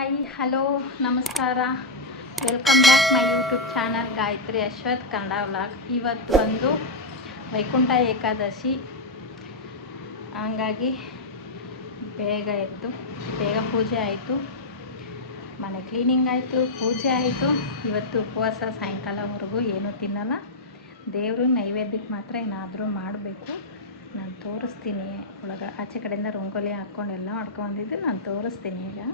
Hi hello ನಮಸ್ಕಾರ. Welcome back my YouTube channel Gayatri Ashwath Kannada vlog. ಇವತ್ತು ಒಂದು ವೈಕುಂಠ ಏಕಾದಶಿ, ಹಂಗಾಗಿ ಬೇಗ ಎದ್ದು ಬೇಗ ಪೂಜೆ ಆಯಿತು, ಮನೆ ಕ್ಲೀನಿಂಗ್ ಆಯಿತು, ಪೂಜೆ ಆಯಿತು. ಇವತ್ತು ಉಪವಾಸ, ಸಾಯಂಕಾಲವರೆಗೂ ಏನೂ ತಿನ್ನಲ್ಲ. ದೇವರು ನೈವೇದ್ಯಕ್ಕೆ ಮಾತ್ರ ಏನಾದರೂ ಮಾಡಬೇಕು. ನಾನು ತೋರಿಸ್ತೀನಿ. ಆಚೆ ಕಡೆಯಿಂದ ರಂಗೋಲಿ ಹಾಕ್ಕೊಂಡು ಎಲ್ಲ ಮಾಡ್ಕೊಂಡಿದ್ದು ನಾನು ತೋರಿಸ್ತೀನಿ. ಈಗ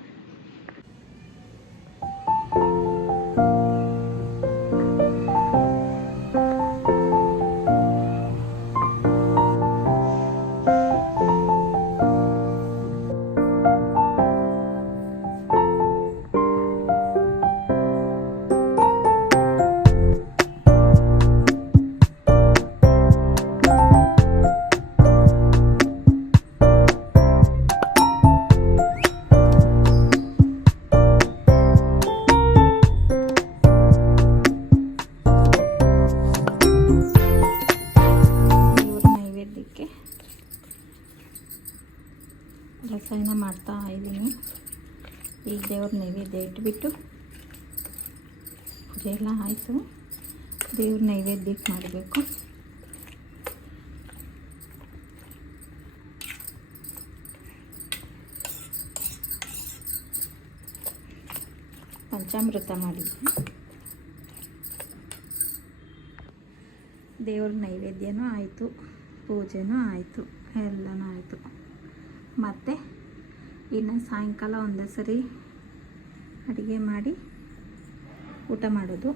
ರಸಾಯನ ಮಾಡ್ತಾ ಇದ್ದೀನಿ. ಈಗ ದೇವ್ರ ನೈವೇದ್ಯ ಇಟ್ಬಿಟ್ಟು ಪೂಜೆ ಎಲ್ಲ ಆಯಿತು. ದೇವ್ರ ನೈವೇದ್ಯಕ್ಕೆ ಮಾಡಬೇಕು. ಪಂಚಾಮೃತ ಮಾಡಿದ್ದೆ. ದೇವ್ರ ನೈವೇದ್ಯನೂ ಆಯಿತು, ಪೂಜೆನೂ ಆಯಿತು, ಎಲ್ಲನೂ ಆಯಿತು. ಮತ್ತು ಇನ್ನು ಸಾಯಂಕಾಲ ಒಂದೇ ಸರಿ ಅಡುಗೆ ಮಾಡಿ ಊಟ ಮಾಡೋದು.